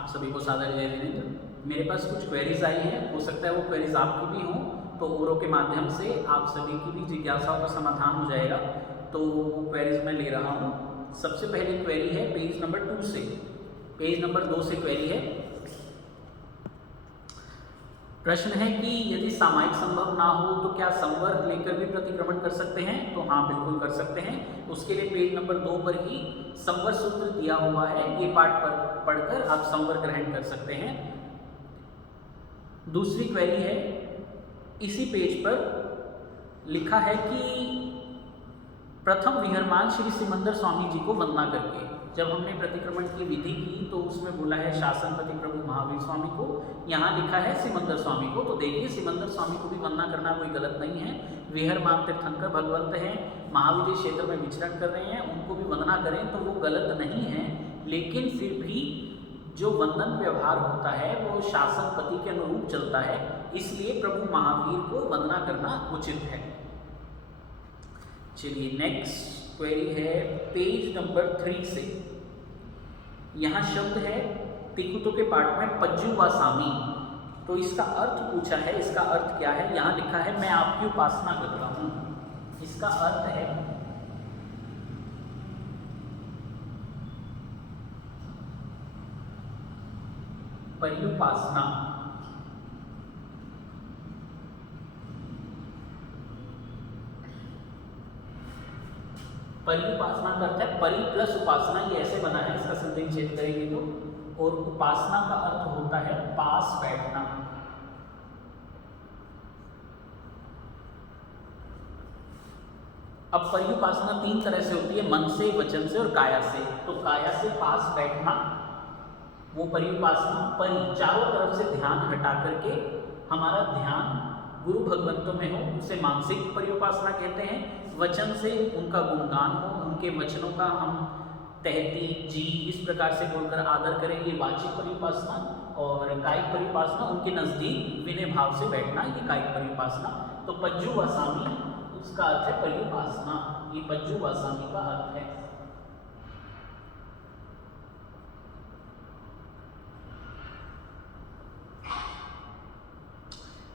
आप सभी को सादर जय विनेंद्र। मेरे पास कुछ क्वेरीज आई हैं, हो सकता है वो क्वेरीज आपकी भी हों, तो औरों के माध्यम से आप सभी की भी जिज्ञासाओं का समाधान हो जाएगा। तो वो क्वेरीज मैं ले रहा हूँ। सबसे पहले क्वेरी है पेज नंबर 2 से। पेज नंबर 2 से क्वेरी है। प्रश्न है कि यदि सामायिक संभव ना हो तो क्या संवर्ग लेकर भी प्रतिक्रमण कर सकते हैं? तो हाँ, बिल्कुल कर सकते हैं। उसके लिए पेज नंबर 2 पर ही संवर्ग सूत्र दिया हुआ है, ये पाठ पढ़कर आप संवर्ग ग्रहण कर सकते हैं। दूसरी क्वेरी है, इसी पेज पर लिखा है कि प्रथम विहरमान श्री सिमंदर स्वामी जी को वंदना करके, जब हमने प्रतिक्रमण की विधि की तो उसमें बोला है शासनपति प्रभु महावीर स्वामी को, यहाँ लिखा है सिमंदर स्वामी को। तो देखिए, सिमंदर स्वामी को भी वंदना करना कोई गलत नहीं है। विहरमान तीर्थंकर भगवंत हैं, महाविद्य क्षेत्र में विचरण कर रहे हैं, उनको भी वंदना करें तो वो गलत नहीं है। लेकिन फिर भी जो वंदन व्यवहार होता है वो शासनपति के अनुरूप चलता है, इसलिए प्रभु महावीर को वंदना करना उचित है। चलिए, नेक्स्ट क्वेरी है पेज नंबर 3 से। यहाँ शब्द है तिकुतो के पाठ में पज्जु व सामी, तो इसका अर्थ पूछा है। इसका अर्थ क्या है? यहाँ लिखा है मैं आपकी उपासना करता हूँ। इसका अर्थ है पर्युपासना। पर्युपासना का अर्थ है परि प्लस उपासना, ये ऐसे बना है, इसका संदेश चेक करेंगे तो। और उपासना का अर्थ होता है पास बैठना। अब पर्युपासना 3 तरह से होती है, मन से, वचन से और काया से। तो काया से पास बैठना वो पर्युपासना। परि चारों तरफ से ध्यान हटा करके हमारा ध्यान गुरु भगवंतों में हो, उसे मानसिक पर्युपासना कहते हैं। वचन से उनका गुणगान हो, उनके वचनों का हम तहती जी इस प्रकार से बोलकर आदर करें, ये वाचिक पर्युपासना। और कायिक पर्युपासना उनके नजदीक विनय भाव से बैठना, ये कायिक पर्युपासना। तो पज्जु व सामी उसका अर्थ है पर्युपासना, ये पज्जु व सामी का अर्थ है।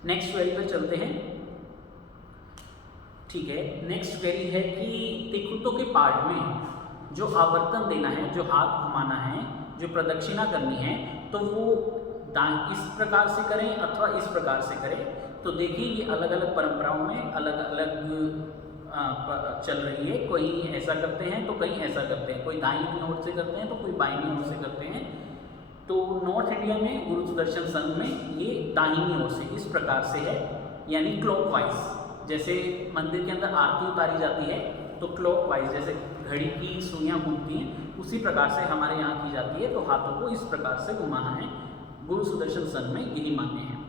नेक्स्ट क्वेरी पर चलते हैं। ठीक है, नेक्स्ट क्वेरी है कि तिकुतो के पाठ में जो आवर्तन देना है, जो हाथ घुमाना है, जो प्रदक्षिणा करनी है, तो वो इस प्रकार से करें अथवा इस प्रकार से करें। तो देखिए, ये अलग अलग परंपराओं में अलग अलग चल रही है। कोई ऐसा करते हैं तो कई ऐसा करते हैं, कोई दाहिनी ओर से करते हैं तो कोई बाईं ओर से करते हैं। तो नॉर्थ इंडिया में गुरु सुदर्शन संघ में ये दाहिनी ओर से इस प्रकार से है, यानी क्लॉकवाइज। जैसे मंदिर के अंदर आरती उतारी जाती है तो क्लॉकवाइज, जैसे घड़ी की सुइयां घूमती हैं, उसी प्रकार से हमारे यहाँ की जाती है। तो हाथों को इस प्रकार से घुमाना है। गुरु सुदर्शन संघ में यही मान्य है।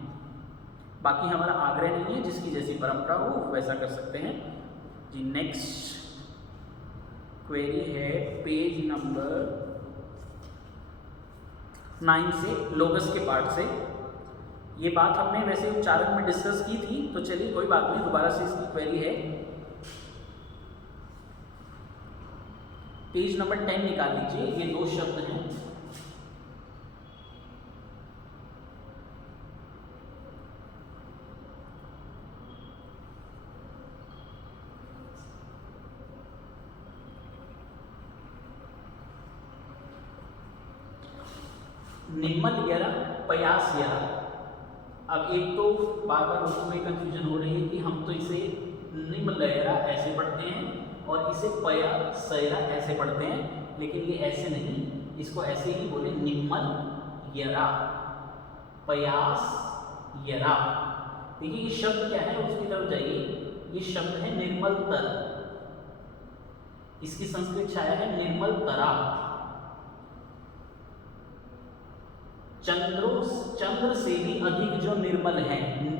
बाकी हमारा आग्रह नहीं है, जिसकी जैसी परंपरा हो वैसा कर सकते हैं जी। नेक्स्ट क्वेरी है पेज नंबर 9 से, लोगस के पाठ से। ये बात हमने वैसे उच्चारण में डिस्कस की थी, तो चलिए कोई बात नहीं, दोबारा से इसकी क्वेरी है। पेज नंबर 10 निकाल लीजिए, ये 2 शब्द हैं। निम्मल यरा, पयास यरा। अब एक तो बार बार लोगों में कंफ्यूजन हो रही है कि हम तो इसे निम्लयरा ऐसे पढ़ते हैं और इसे पया सयरा ऐसे पढ़ते हैं, लेकिन ये ऐसे नहीं, इसको ऐसे ही बोले निम्मल यरा, पयास यरा। देखिए, ये शब्द क्या है, उसकी तरफ जाइए। ये शब्द है निर्मल तर, इसकी संस्कृत छाया है निर्मल तरा। चंद्र से भी अधिक जो निर्मल है,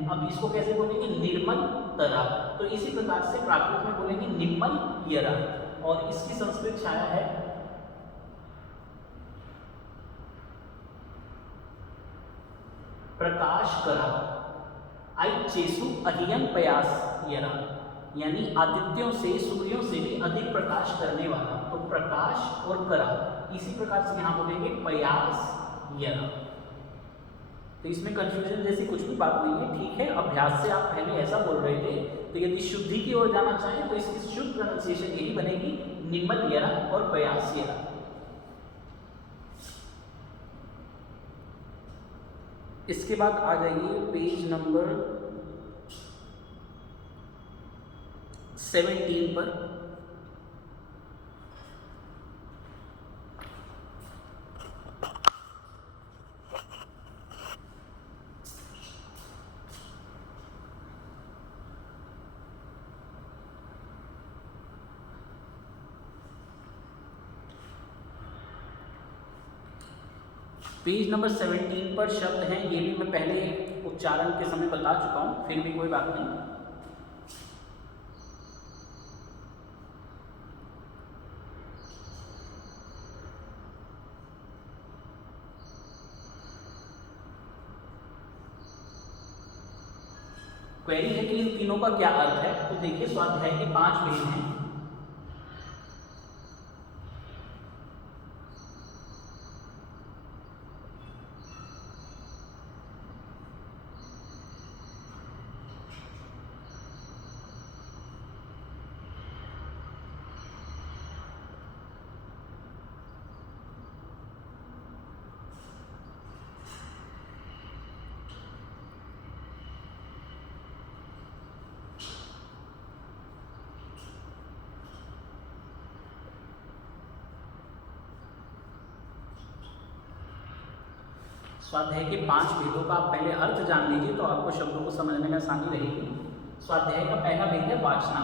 अब इसको कैसे बोलेंगे? निर्मल तरा। तो इसी प्रकार से प्राकृत में बोलेंगे निम्मल यरा, और इसकी संस्कृत छाया है प्रकाश करा। आई चेसु अहियन पयास यरा, यानी आदित्यों से, सूर्यों से भी अधिक प्रकाश करने वाला। तो प्रकाश और करा, इसी प्रकार से यहाँ बोलेंगे पयास यरा। तो इसमें कंफ्यूजन जैसी कुछ भी बात नहीं है, ठीक है। अभ्यास से आप पहले ऐसा बोल रहे थे, तो यदि शुद्धि की ओर जाना चाहें तो इसकी शुद्ध प्रोनाउंसिएशन यही बनेगी, निम्मत यरा और प्रयास यरा। इसके बाद आ जाइए पेज नंबर 17 पर। पेज नंबर 17 पर शब्द हैं, ये भी मैं पहले उच्चारण के समय बता चुका हूं, फिर भी कोई बात नहीं। क्वेरी है कि इन तीनों का क्या अर्थ है। तो देखिए, स्वाध्याय के 5 भेद हैं। स्वाध्याय के 5 भेदों का आप पहले अर्थ जान लीजिए, तो आपको शब्दों को समझने में आसानी रहेगी। स्वाध्याय का पहला भेद है वाचना।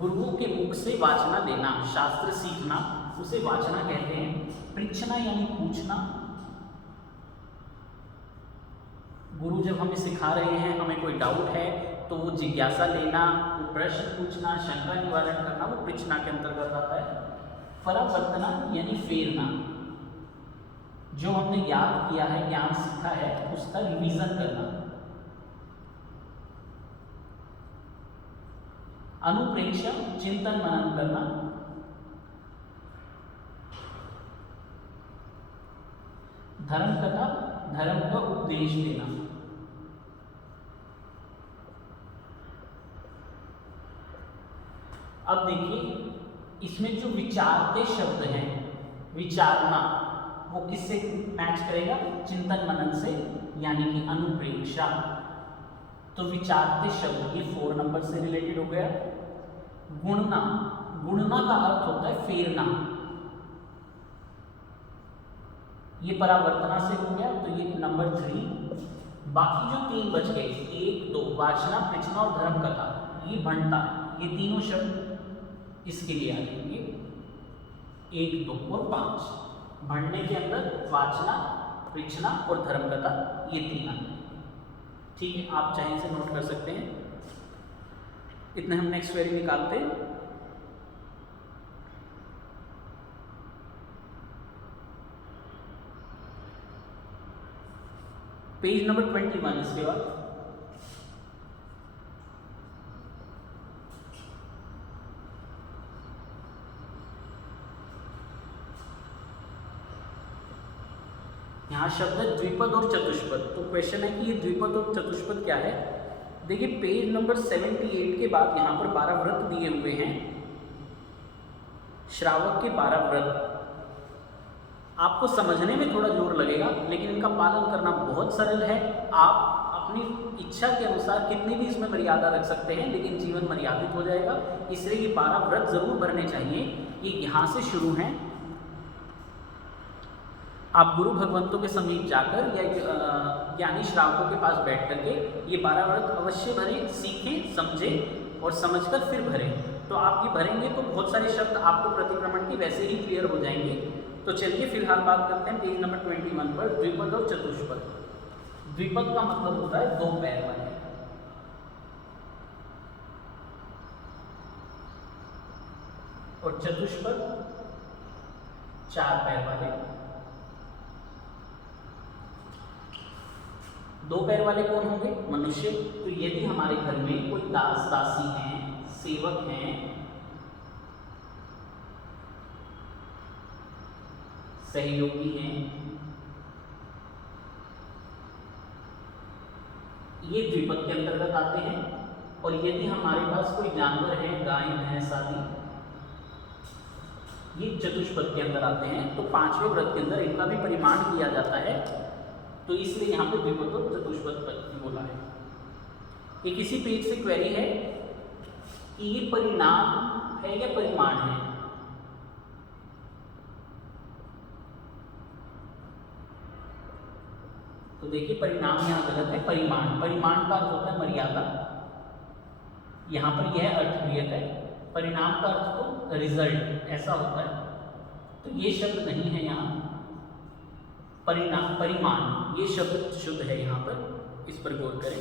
गुरुओं के मुख से वाचना लेना, शास्त्र सीखना, उसे वाचना कहते हैं। पृच्छना यानी पूछना। गुरु जब हमें सिखा रहे हैं, हमें कोई डाउट है, तो वो जिज्ञासा लेना, वो प्रश्न पूछना, शंका निवारण करना, वो पृच्छना के अंतर्गत आता है। परावर्तना यानी फेरना, जो हमने याद किया है, ज्ञान सीखा है, उसका रिवीजन करना। अनुप्रेक्षा चिंतन मनन करना। धर्म कथा धर्म का उपदेश देना। अब देखिए, इसमें जो विचारते शब्द हैं, विचारना, वो किससे मैच करेगा? चिंतन मनन से, यानी कि अनुप्रेक्षा। तो विचारते शब्द ये 4 नंबर से रिलेटेड हो गया। गुणना, गुणना का अर्थ होता है फेरना, ये परावर्तना से हो गया, तो ये नंबर 3। बाकी जो 3 बच गए, 1, 2, वाचना, पृच्छना और धर्म कथा, ये बनता, ये तीनों शब्द इसके लिए आ जाएंगे। 1, 2 और 5 भणने के अंदर वाचना, पृच्छना और धर्म कथा, ये 3 आते हैं। ठीक है, आप चाहे इसे नोट कर सकते हैं। इतने हम नेक्स्ट क्वेरी निकालते हैं। Page number 21। इसके बाद यहाँ शब्द है द्विपद और चतुष्पद। तो क्वेश्चन है कि ये द्विपद और चतुष्पद क्या है। देखिए, पेज नंबर 78 के बाद यहाँ पर 12 व्रत दिए हुए हैं, श्रावक के 12 व्रत। आपको समझने में थोड़ा जोर लगेगा, लेकिन इनका पालन करना बहुत सरल है। आप अपनी इच्छा के अनुसार कितनी भी इसमें मर्यादा रख सकते हैं, लेकिन जीवन मर्यादित हो जाएगा। इसलिए ये 12 व्रत जरूर भरने चाहिए। ये यहाँ से शुरू हैं। आप गुरु भगवंतों के समीप जाकर या ज्ञानी श्रावकों के पास बैठ करके ये 12 व्रत अवश्य भरें, सीखें, समझें और समझकर फिर भरें। तो आप ये भरेंगे तो बहुत सारे शब्द आपको प्रतिक्रमण के वैसे ही क्लियर हो जाएंगे। तो चलिए फिलहाल बात करते हैं पेज नंबर 21 पर, द्विपद और चतुष्पद। द्विपद का मतलब होता है 2 पैर वाले, और चतुष्पद 4 पैर वाले। 2 पैर वाले कौन होंगे? मनुष्य। तो यदि हमारे घर में कोई दास दासी हैं, सेवक हैं, सहयोगी हैं, ये द्विपद के अंतर्गत आते हैं। और यदि हमारे पास कोई जानवर है, गाय भैंस आदि, ये चतुष्पद के अंदर आते हैं। तो पांचवें व्रत के अंदर इनका भी परिमाण किया जाता है, तो इसलिए यहाँ पे द्विपद और चतुष्पद पद बोला है। एक इसी पेज से क्वेरी है कि ये परिणाम है या परिमाण है। तो देखिए परिणाम यहाँ गलत है, परिमाण। परिमाण का अर्थ होता है मर्यादा, यहाँ पर यह अर्थक्रियक है। परिणाम का अर्थ तो रिजल्ट ऐसा होता है, तो ये शब्द नहीं है यहाँ। परिणाम, परिमाण, ये शब्द शुद्ध है यहाँ पर, इस पर गौर करें।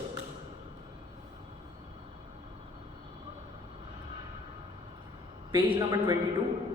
Page number 22।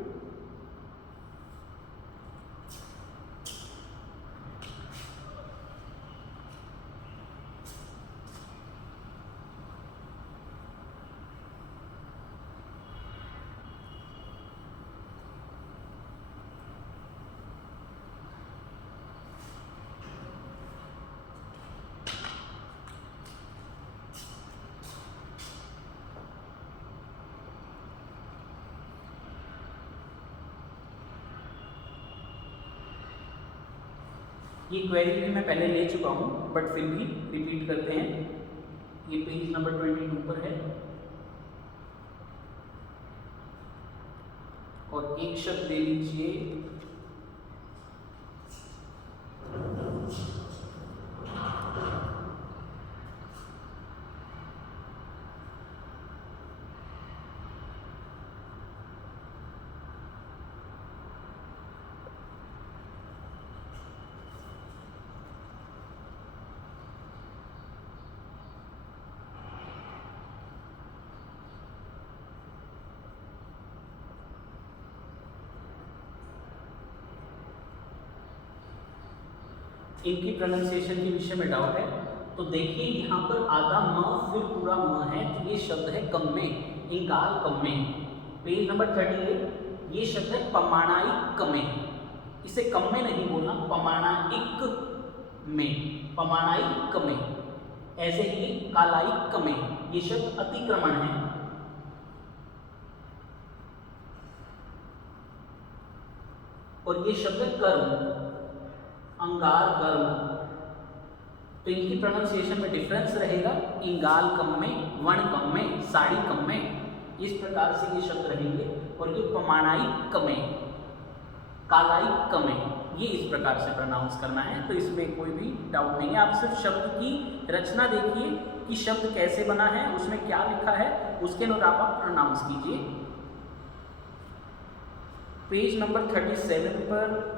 ये क्वेरी भी मैं पहले ले चुका हूँ, बट फिर भी रिपीट करते हैं। ये पेज नंबर 22 पर है और एक शब्द ले लीजिए इनकी प्रोनाउंसिएशन के विषय में डाउट है। तो देखिए यहाँ पर आधा म फिर पूरा म है, तो ये शब्द है कम्मे, इंगाल कम्मे। पेज नंबर 38, ये शब्द है पमाणाइक कमे। इसे कम्मे नहीं बोलना, पमाणाइक में, पमाणाइक कमे। ऐसे ही कालाइक कमे, ये शब्द अतिक्रमण है। और ये शब्द है कर्म, अंगार गर्म। तो इनकी प्रोनाउंसिएशन में डिफरेंस रहेगा, इंगाल कम में, वण कम में, साड़ी कम में, इस प्रकार से ये शब्द रहेंगे। और ये पमाणाई कमे, कालाई कमे, ये इस प्रकार से प्रोनाउंस करना है। तो इसमें कोई भी डाउट नहीं है। आप सिर्फ शब्द की रचना देखिए कि शब्द कैसे बना है, उसमें क्या लिखा है, उसके अनुसार आप प्रोनाउंस कीजिए। पेज नंबर 37 पर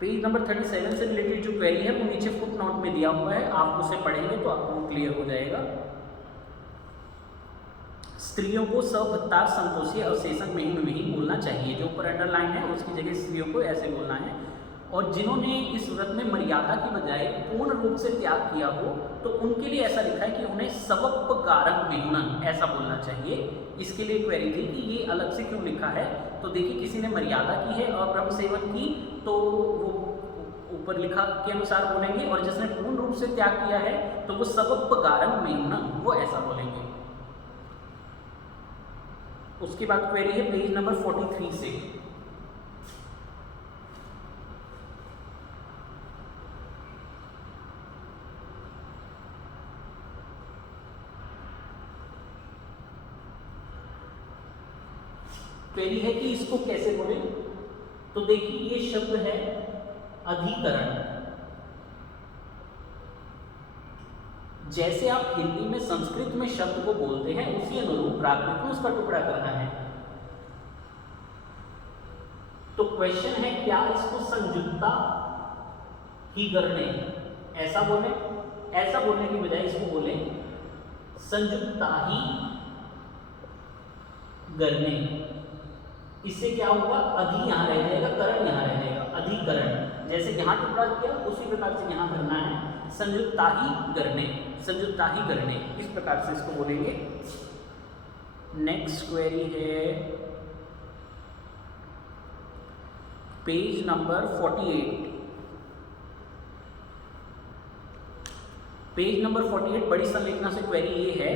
पेज नंबर 37 से रिलेटेड जो क्वेरी है वो नीचे फुट नोट में दिया हुआ है, आप उसे पढ़ेंगे तो आपको क्लियर हो जाएगा। स्त्रियों को सभत्तार संतोषी अवशेषण में विहीन बोलना चाहिए। जो ऊपर अंडरलाइन है उसकी जगह स्त्रियों को ऐसे बोलना है। और जिन्होंने इस व्रत में मर्यादा की बजाय पूर्ण रूप से त्याग किया हो, तो उनके लिए ऐसा लिखा है कि उन्हें सवपकारक विहुणन ऐसा बोलना चाहिए। इसके लिए क्वेरी थी कि ये अलग से क्यों लिखा है। तो देखिए किसी ने मर्यादा की है और ब्रह्म सेवन की, तो वो ऊपर लिखा के अनुसार बोलेंगे, और जिसने पूर्ण रूप से त्याग किया है तो वो सवपकारक विहुणन, वो ऐसा बोलेंगे। उसके बाद क्वेरी है पेज नंबर 43 से। क्वेरी है कि इसको कैसे बोले। तो देखिए ये शब्द है अधिकरण। जैसे आप हिंदी में संस्कृत में शब्द को बोलते हैं, उसी अनुरूप प्राकृत में उसका टुकड़ा करना है। तो क्वेश्चन है क्या इसको संयुक्ता ही करने ऐसा बोले, ऐसा बोलने की बजाय इसको बोले संयुक्ता ही करने। इससे क्या होगा, अधि यहाँ रह जाएगा, करण यहाँ रह जाएगा, अधिकरण। जैसे यहाँ टुकड़ा किया उसी प्रकार से यहाँ करना है, संयुक्ता ही करने, संयुक्ता ही करने, इस प्रकार से इसको बोलेंगे। नेक्स्ट क्वेरी है पेज नंबर 48। पेज नंबर 48 बड़ी संलेखना से क्वेरी ये है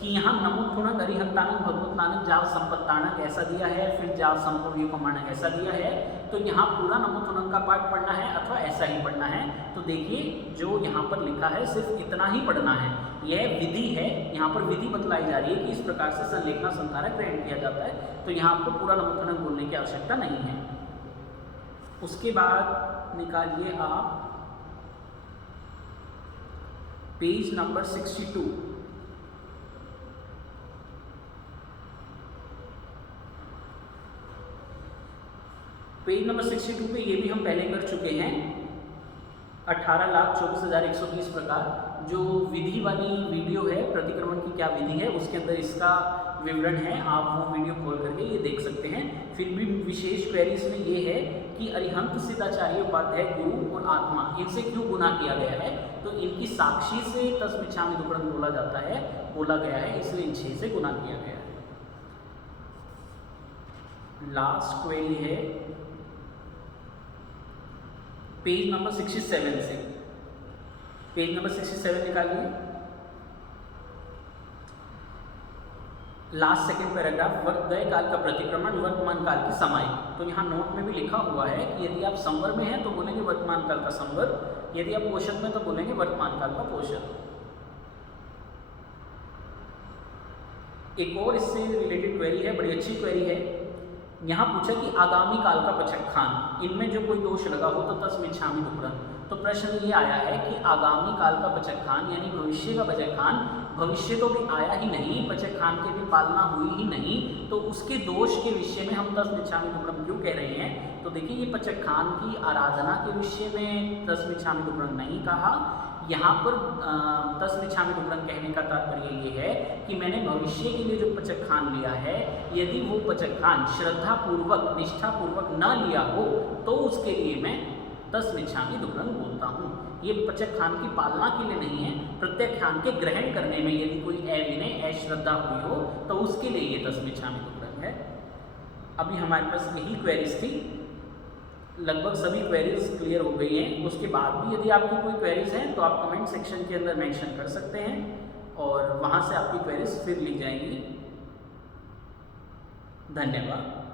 कि यहाँ नमो थुणक अरिहंतानक भगवत नानक जाव संपत्तानक ऐसा दिया है, फिर जाव संपव्यू कमानक ऐसा दिया है। तो यहाँ पूरा नमो थुणक का पाठ पढ़ना है अथवा ऐसा ही पढ़ना है। तो देखिए जो यहाँ पर लिखा है सिर्फ इतना ही पढ़ना है। यह विधि है, यहाँ पर विधि बतलाई जा रही है कि इस प्रकार से संलेखना संधारक ग्रहण किया जाता है। तो यहाँ आपको पूरा नमो थुणक बोलने की आवश्यकता नहीं है। उसके बाद निकालिए आप पेज नंबर 62। पेज नंबर 62 पे ये भी हम पहले कर चुके हैं। 18,24,120 प्रकार जो विधि वाली वीडियो है, प्रतिक्रमण की क्या विधि है, उसके अंदर इसका विवरण है। आप वो वीडियो खोल करके ये देख सकते हैं। फिर भी विशेष क्वेरी इसमें ये है कि अरिहंत सिद्धाचार्य उपाध्याय गुरु और आत्मा इनसे क्यों गुना किया गया है। तो इनकी साक्षी से तस्मिच्छामि दुक्कडम बोला जाता है, बोला गया है, इसलिए इन 6 से गुना किया गया है। लास्ट क्वेरी है पेज नंबर 67 से। पेज नंबर 67 निकालिए। लास्ट सेकंड पैराग्राफ, गए काल का प्रतिक्रमण वर्तमान काल की समाई। तो यहाँ नोट में भी लिखा हुआ है कि यदि आप संवर में हैं तो बोलेंगे वर्तमान काल का संवर, यदि आप पोषक में तो बोलेंगे वर्तमान काल का पोषक। एक और इससे रिलेटेड क्वेरी है, बड़ी अच्छी क्वेरी है। यहाँ पूछा कि आगामी काल का पचक्खान, इनमें जो कोई दोष लगा हो तो तस्मिच्छामि दुक्कडम। तो प्रश्न ये आया है कि आगामी काल का पचक्खान यानी भविष्य का पचक्खान, भविष्य तो भी आया ही नहीं, पचक्खान की भी पालना हुई ही नहीं, तो उसके दोष के विषय में हम तस्मिच्छामि दुक्कडम क्यों कह रहे हैं। तो देखिए ये पचक्खान की आराधना के विषय में तस्मिच्छामि दुक्कडम नहीं कहा। यहाँ पर तस्मिच्छामि दुक्कडम कहने का तात्पर्य ये है कि मैंने भविष्य के लिए जो पचक्खान लिया है, यदि वो पचक्खान श्रद्धापूर्वक निष्ठापूर्वक न लिया हो तो उसके लिए मैं तस्मिच्छामि दुक्कडम बोलता हूँ। ये पचक्खान की पालना के लिए नहीं है, प्रत्याख्यान के ग्रहण करने में यदि कोई अविनय अश्रद्धा हुई हो तो उसके लिए ये तस्मिच्छामि दुक्कडम है। अभी हमारे पास यही क्वेरीज थी, लगभग सभी क्वेरीज क्लियर हो गई हैं। उसके बाद भी यदि आपकी कोई क्वेरीज हैं तो आप कमेंट सेक्शन के अंदर मेंशन कर सकते हैं और वहाँ से आपकी क्वेरीज फिर ली जाएंगी। धन्यवाद।